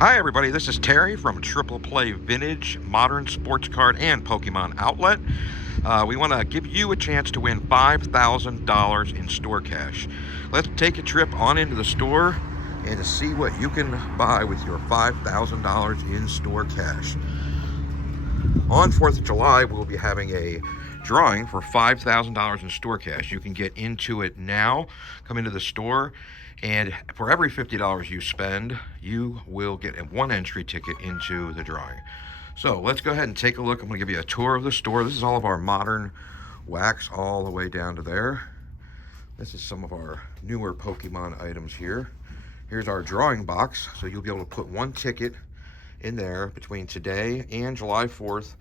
Hi everybody, this is Terry from Triple Play Vintage, Modern Sports Card, and Pokemon Outlet. We want to give you a chance to win $5,000 in store cash. Let's take a trip on into the store and to see what you can buy with your $5,000 in store cash. On 4th of July, we'll be having a drawing for $5,000 in store cash. You can get into it now, come into the store, and for every $50 you spend, you will get a one entry ticket into the drawing. So let's go ahead and take a look. I'm going to give you a tour of the store. This is all of our modern wax all the way down to there. This is some of our newer Pokemon items here. Here's our drawing box, so you'll be able to put one ticket in there between today and July 4th.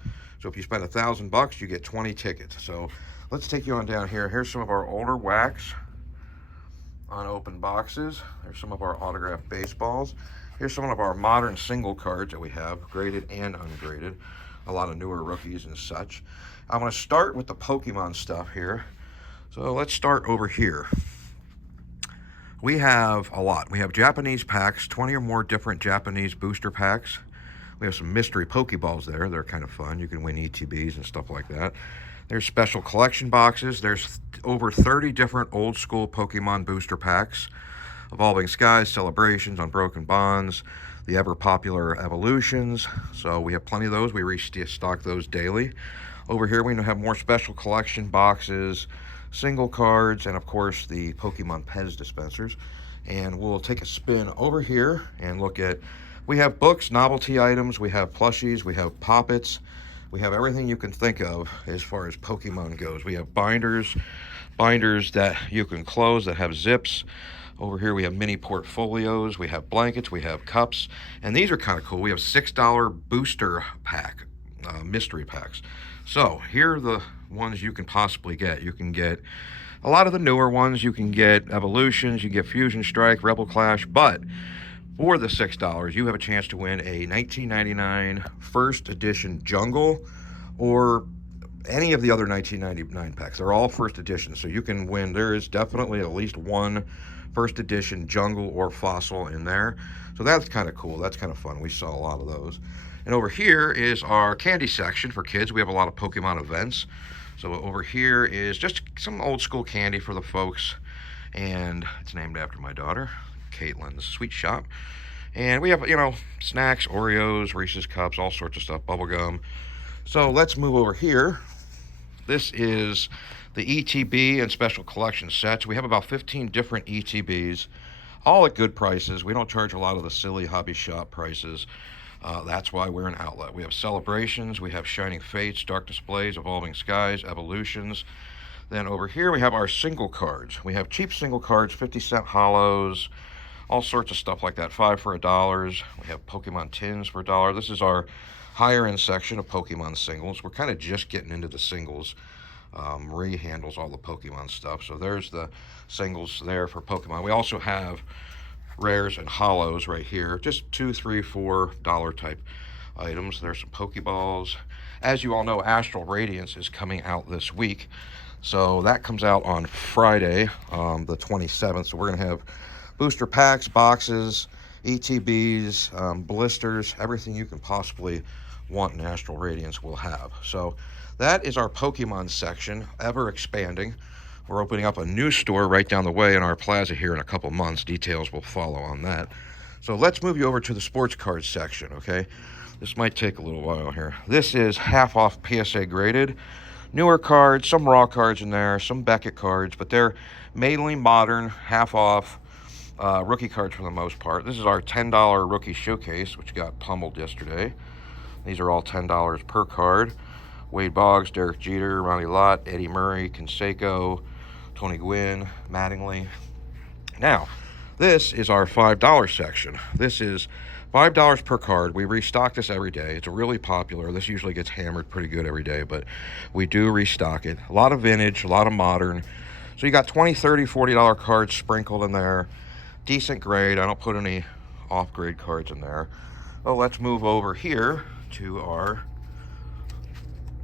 So if you spend $1,000, you get 20 tickets. So let's take you on down here. Here's some of our older wax unopened boxes. There's some of our autographed baseballs. Here's some of our modern single cards that we have, graded and ungraded. A lot of newer rookies and such. I'm going to start with the Pokemon stuff here. So let's start over here. We have a lot. We have Japanese packs, 20 or more different Japanese booster packs. We have some mystery Pokeballs there. They're kind of fun. You can win ETBs and stuff like that. There's special collection boxes. There's over 30 different old school Pokemon booster packs. Evolving Skies, Celebrations, Unbroken Bonds, the ever popular Evolutions. So we have plenty of those. We restock those daily. Over here we have more special collection boxes, single cards, and of course the Pokemon Pez dispensers. And we'll take a spin over here and look at, we have books, novelty items, we have plushies, we have poppets. We have everything you can think of as far as Pokemon goes. We have binders that you can close that have zips. Over here we have mini portfolios, we have blankets, we have cups, and these are kind of cool. We have $6 booster pack, mystery packs. So here are the ones you can possibly get. You can get a lot of the newer ones. You can get Evolutions, you can get Fusion Strike, Rebel Clash, but for the $6, you have a chance to win a 1999 first edition Jungle or any of the other 1999 packs. They're all first edition, so you can win. There is definitely at least one first edition Jungle or Fossil in there. So that's kind of cool. That's kind of fun. We saw a lot of those. And over here is our candy section for kids. We have a lot of Pokemon events. So over here is just some old school candy for the folks. And it's named after my daughter, Caitlin's Sweet Shop. And we have, snacks, Oreos, Reese's Cups, all sorts of stuff, bubble gum. So let's move over here. This is the ETB and special collection sets. We have about 15 different ETBs, all at good prices. We don't charge a lot of the silly hobby shop prices. That's why we're an outlet. We have Celebrations, we have Shining Fates, Dark Displays, Evolving Skies, Evolutions. Then over here we have our single cards. We have cheap single cards, 50-cent hollows, all sorts of stuff like that, 5 for $1. We have Pokemon tins for $1. This is our higher end section of Pokemon singles. We're kind of just getting into the singles. Marie handles all the Pokemon stuff, so there's the singles there for Pokemon. We also have rares and hollows right here, just $2, $3, $4 type items. There's some Pokeballs. As you all know, Astral Radiance is coming out this week, so that comes out on Friday, the 27th. So we're going to have booster packs, boxes, ETBs, blisters, everything you can possibly want in Astral Radiance we'll have. So that is our Pokemon section, ever expanding. We're opening up a new store right down the way in our plaza here in a couple months. Details will follow on that. So let's move you over to the sports cards section, okay? This might take a little while here. This is half off PSA graded. Newer cards, some raw cards in there, some Beckett cards, but they're mainly modern, half off. Rookie cards for the most part. This is our $10 rookie showcase, which got pummeled yesterday. These are all $10 per card. Wade Boggs, Derek Jeter, Ronnie Lott, Eddie Murray, Canseco, Tony Gwynn, Mattingly. Now, this is our $5 section. This is $5 per card. We restock this every day. It's really popular. This usually gets hammered pretty good every day, but we do restock it. A lot of vintage, a lot of modern. So you got $20, $30, $40 cards sprinkled in there. Decent grade. I don't put any off-grade cards in there. Oh, let's move over here to our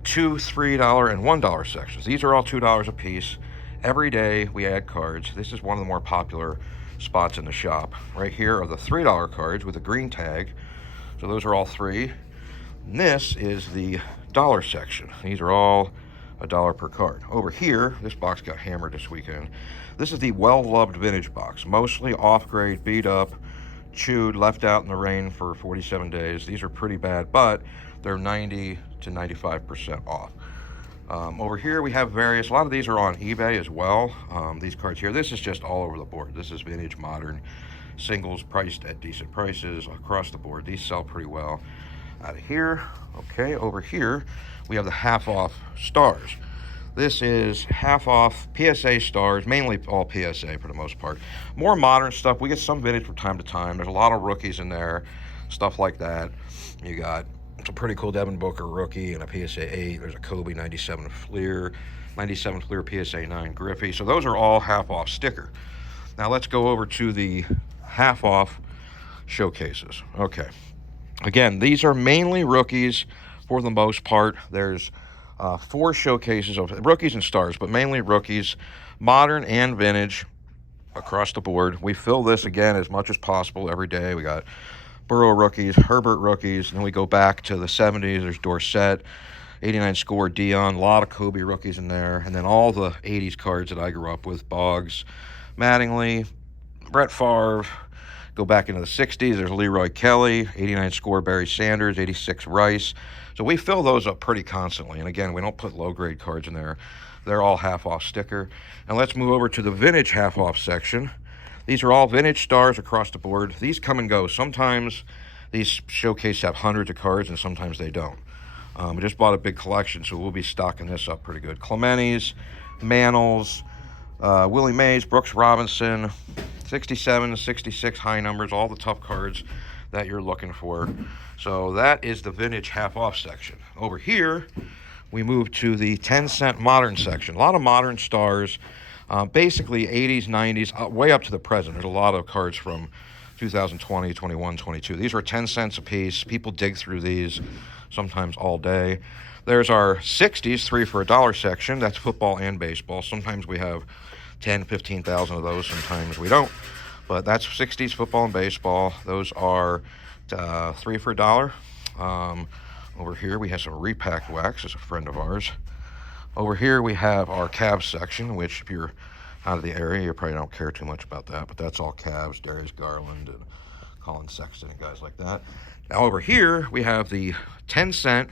$2, $3, and $1 sections. These are all $2 a piece. Every day we add cards. This is one of the more popular spots in the shop. Right here are the $3 cards with a green tag. So those are all three. And this is the dollar section. These are all $1 per card. Over here, this box got hammered this weekend. This is the well-loved vintage box. Mostly off-grade, beat up, chewed, left out in the rain for 47 days. These are pretty bad, but they're 90 to 95% off. Over here we have various, a lot of these are on eBay as well. These cards here, this is just all over the board. This is vintage, modern, singles priced at decent prices across the board. These sell pretty well. Out of here, okay, over here we have the half off stars. This is half off PSA stars, mainly all PSA for the most part. More modern stuff. We get some vintage from time to time. There's a lot of rookies in there, stuff like that. You got some pretty cool Devin Booker rookie and a PSA 8. There's a Kobe 97 Fleer, 97 Fleer PSA 9 Griffey. So those are all half off sticker. Now let's go over to the half off showcases. Okay. Again, these are mainly rookies for the most part. There's 4 showcases of rookies and stars, but mainly rookies, modern and vintage across the board. We fill this again as much as possible every day. We got Burrow rookies, Herbert rookies, and then we go back to the 70s. There's Dorsett, 89 score, Dion, a lot of Kobe rookies in there, and then all the 80s cards that I grew up with, Boggs, Mattingly, Brett Favre. Go back into the 60s, there's Leroy Kelly, 89 score, Barry Sanders, 86 Rice. So we fill those up pretty constantly. And again, we don't put low-grade cards in there. They're all half-off sticker. And let's move over to the vintage half-off section. These are all vintage stars across the board. These come and go. Sometimes these showcases have hundreds of cards, and sometimes they don't. I just bought a big collection, so we'll be stocking this up pretty good. Clementi's, Mantles, Willie Mays, Brooks Robinson, 67 to 66 high numbers, all the tough cards that you're looking for. So that is the vintage half off section. Over here, we move to the 10-cent modern section. A lot of modern stars, basically 80s, 90s, way up to the present. There's a lot of cards from 2020, 21, 22. These are 10 cents a piece. People dig through these sometimes all day. There's our 60s, 3 for $1 section. That's football and baseball. Sometimes we have 10, 15,000 of those. Sometimes we don't. But that's 60s football and baseball. Those are 3 for $1. Over here we have some repacked wax. It's a friend of ours. Over here we have our Cavs section, which if you're out of the area, you probably don't care too much about that. But that's all Cavs, Darius Garland and Colin Sexton and guys like that. Now over here we have the 10-cent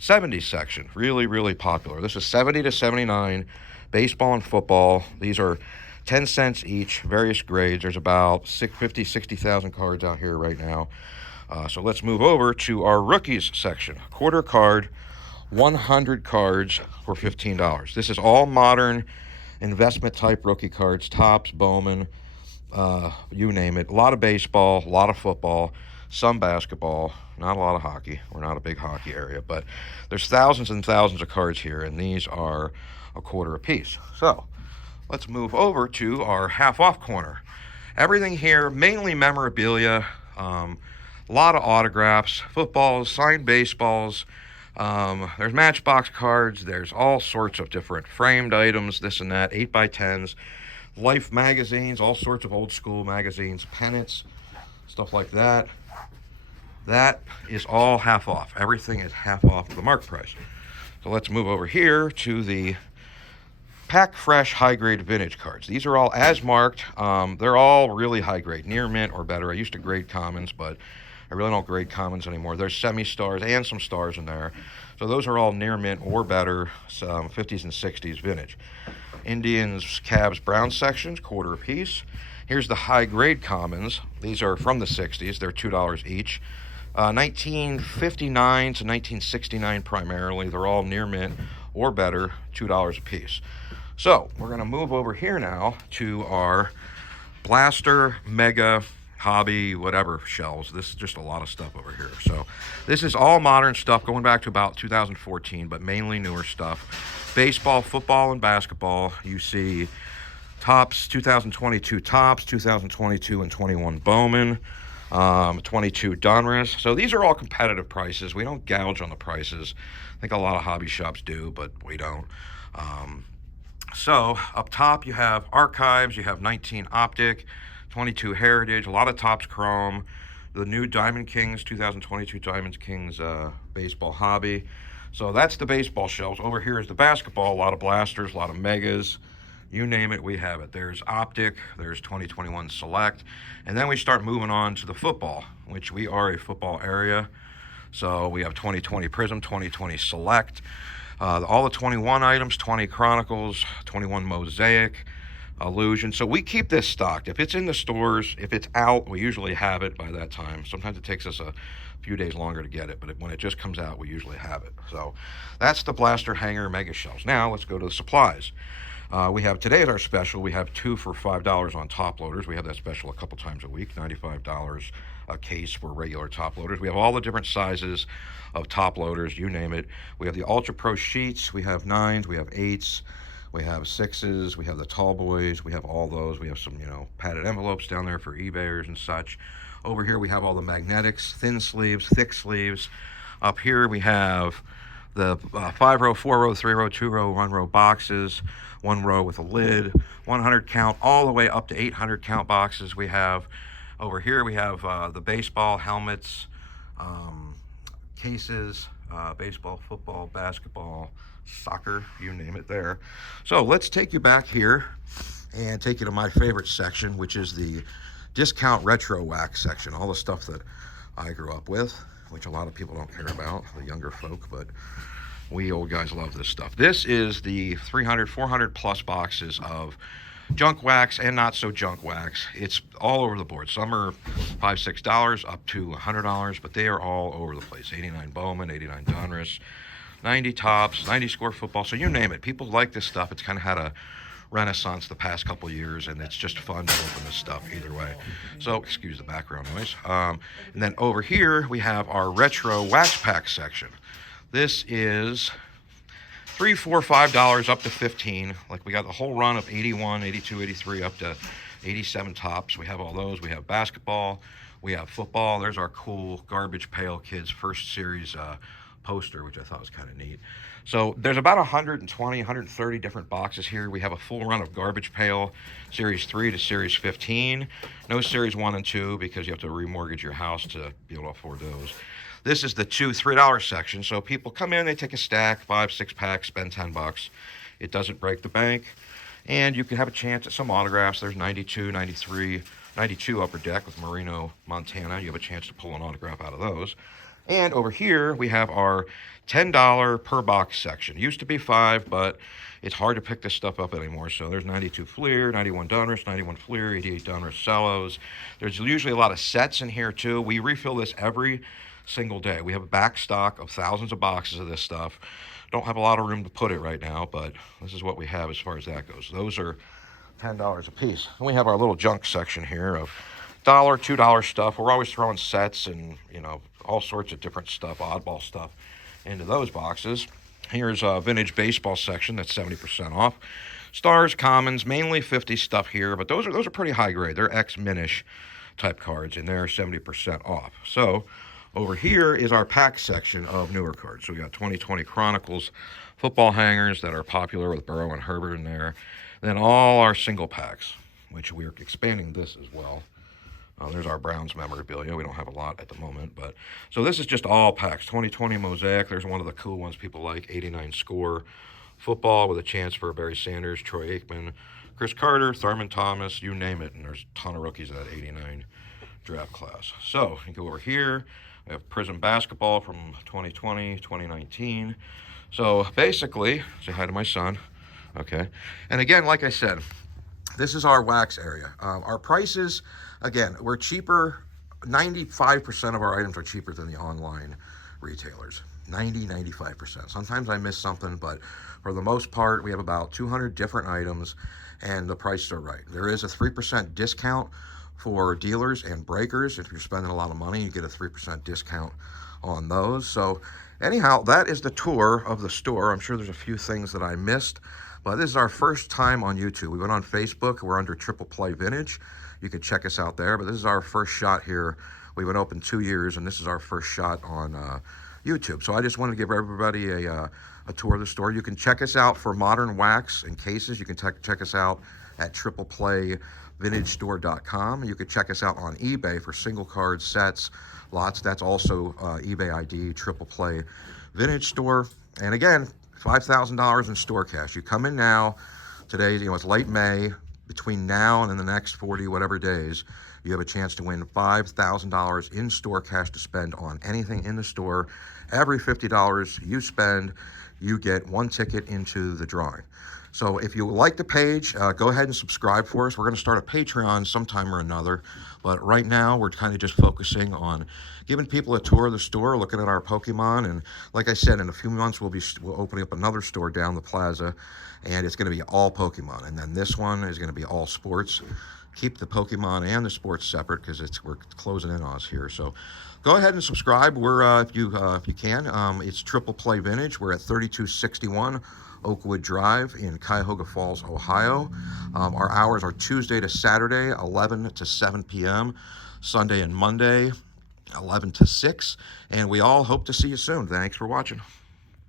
70s section. Really, really popular. This is 70 to 79. Baseball and football. These are 10 cents each, various grades. There's about 50, 60,000 cards out here right now. So let's move over to our rookies section. Quarter card, 100 cards for $15. This is all modern investment type rookie cards, Topps, Bowman, you name it. A lot of baseball, a lot of football, some basketball, not a lot of hockey. We're not a big hockey area, but there's thousands and thousands of cards here, and these are a quarter a piece. So let's move over to our half off corner. Everything here, mainly memorabilia, a lot of autographs, footballs, signed baseballs. There's Matchbox cards. There's all sorts of different framed items, this and that, 8x10s, Life magazines, all sorts of old school magazines, pennants, stuff like that. That is all half off. Everything is half off the mark price. So let's move over here to the Pack Fresh high grade vintage cards. These are all as marked. They're all really high grade, near mint or better. I used to grade commons, but I really don't grade commons anymore. There's semi-stars and some stars in there. So those are all near mint or better, 50s and 60s vintage. Indians, Cavs, Browns sections, quarter a piece. Here's the high grade commons. These are from the 60s. They're $2 each. 1959 to 1969 primarily. They're all near mint or better, $2 a piece. So we're going to move over here now to our Blaster, Mega, Hobby, whatever shelves. This is just a lot of stuff over here. So this is all modern stuff going back to about 2014, but mainly newer stuff. Baseball, football, and basketball. You see Topps, 2022 Topps, 2022 and 21 Bowman, 22 Donruss. So these are all competitive prices. We don't gouge on the prices. I think a lot of hobby shops do, but we don't. So up top you have Archives, you have 19 Optic, 22 Heritage, a lot of Topps Chrome, the new Diamond Kings, 2022 Diamond Kings baseball hobby. So that's the baseball shelves. Over here is the basketball, a lot of blasters, a lot of megas. You name it, we have it. There's Optic, there's 2021 Select, and then we start moving on to the football, which we are a football area. So we have 2020 Prism, 2020 Select, all the 21 items, 20 Chronicles, 21 Mosaic, Illusion. So we keep this stocked. If it's in the stores, if it's out, we usually have it by that time. Sometimes it takes us a few days longer to get it, but when it just comes out, we usually have it. So that's the blaster hanger mega shelves. Now let's go to the supplies. We have today is our special. We have 2 for $5 on top loaders. We have that special a couple times a week, $95 a case for regular top loaders. We have all the different sizes of top loaders, you name it. We have the Ultra Pro sheets. We have 9s, we have 8s, we have 6s, we have the tall boys. We have all those. We have some, padded envelopes down there for eBayers and such. Over here we have all the magnetics, thin sleeves, thick sleeves. Up here we have the 5-row, 4-row, 3-row, 2-row, 1-row boxes, 1 row with a lid, 100 count, all the way up to 800 count boxes we have. Over here we have the baseball helmets, cases, baseball, football, basketball, soccer, you name it there. So let's take you back here and take you to my favorite section, which is the discount retro wax section. All the stuff that I grew up with, which a lot of people don't care about, the younger folk, but we old guys love this stuff. This is the 300, 400 plus boxes of junk wax and not so junk wax. It's all over the board. Some are $5, $6 up to $100, but they are all over the place. 89 Bowman, 89 Donruss, 90 Topps, 90 Score Football. So you name it. People like this stuff. It's kind of had a renaissance the past couple of years, and it's just fun to open this stuff either way. So excuse the background noise. And then over here we have our retro wax pack section. This is $3, $4, $5 up to $15. Like we got the whole run of 81, 82, 83 up to 87 Topps. We have all those. We have basketball. We have football. There's our cool Garbage Pail Kids first series poster, which I thought was kind of neat. So there's about 120, 130 different boxes here. We have a full run of Garbage Pail Series 3 to Series 15. No Series 1 and 2 because you have to remortgage your house to be able to afford those. This is the $2, $3 section. So people come in, they take a stack, 5, 6 packs, spend $10. It doesn't break the bank. And you can have a chance at some autographs. There's 92, 93, 92 Upper Deck with Marino, Montana. You have a chance to pull an autograph out of those. And over here, we have our $10 per box section. Used to be $5, but it's hard to pick this stuff up anymore. So there's 92 Fleer, 91 Donruss, 91 Fleer, 88 Donruss Cellos. There's usually a lot of sets in here too. We refill this every single day. We have a back stock of thousands of boxes of this stuff. Don't have a lot of room to put it right now, but this is what we have as far as that goes. Those are $10 a piece. And we have our little junk section here of $1, $2 stuff. We're always throwing sets and, all sorts of different stuff, oddball stuff into those boxes. Here's a vintage baseball section that's 70% off. Stars, commons, mainly 50 stuff here, but those are pretty high grade. They're ex-minish type cards, and they're 70% off. So over here is our pack section of newer cards. So we got 2020 Chronicles football hangers that are popular with Burrow and Herbert in there. Then all our single packs, which we're expanding this as well. There's our Browns memorabilia. We don't have a lot at the moment, but so this is just all packs. 2020 Mosaic. There's one of the cool ones people like. 89 Score football with a chance for Barry Sanders, Troy Aikman, Chris Carter, Thurman Thomas, you name it. And there's a ton of rookies in that 89 draft class. So you go over here. We have Prism basketball from 2020, 2019. So basically, say hi to my son. Okay. And again, like I said, this is our wax area. Our prices, again, we're cheaper. 95% of our items are cheaper than the online retailers. 95%. Sometimes I miss something, but for the most part, we have about 200 different items, and the prices are right. There is a 3% discount for dealers and breakers. If you're spending a lot of money, you get a 3% discount on those. So anyhow, that is the tour of the store. I'm sure there's a few things that I missed, but this is our first time on YouTube. We went on Facebook. We're under Triple Play Vintage. You can check us out there, but this is our first shot here. We've been open 2 years, and this is our first shot on YouTube. So I just wanted to give everybody a tour of the store. You can check us out for modern wax and cases. You can check us out at Triple Play vintagestore.com. You could check us out on eBay for single card sets, lots. That's also eBay ID, Triple Play Vintage Store. And again, $5,000 in store cash. You come in now, today, it's late May, between now and in the next 40 whatever days, you have a chance to win $5,000 in store cash to spend on anything in the store. Every $50 you spend, you get one ticket into the drawing. So if you like the page, go ahead and subscribe for us. We're going to start a Patreon sometime or another, but right now we're kind of just focusing on giving people a tour of the store, looking at our Pokemon, and like I said, in a few months we'll opening up another store down the plaza, and it's going to be all Pokemon, and then this one is going to be all sports. Keep the Pokemon and the sports separate because we're closing in on us here. So go ahead and subscribe. We're if you can, it's Triple Play Vintage. We're at 3261 Oakwood Drive in Cuyahoga Falls, Ohio. Our hours are Tuesday to Saturday, 11 to 7 p.m. Sunday and Monday, 11 to 6. And we all hope to see you soon. Thanks for watching.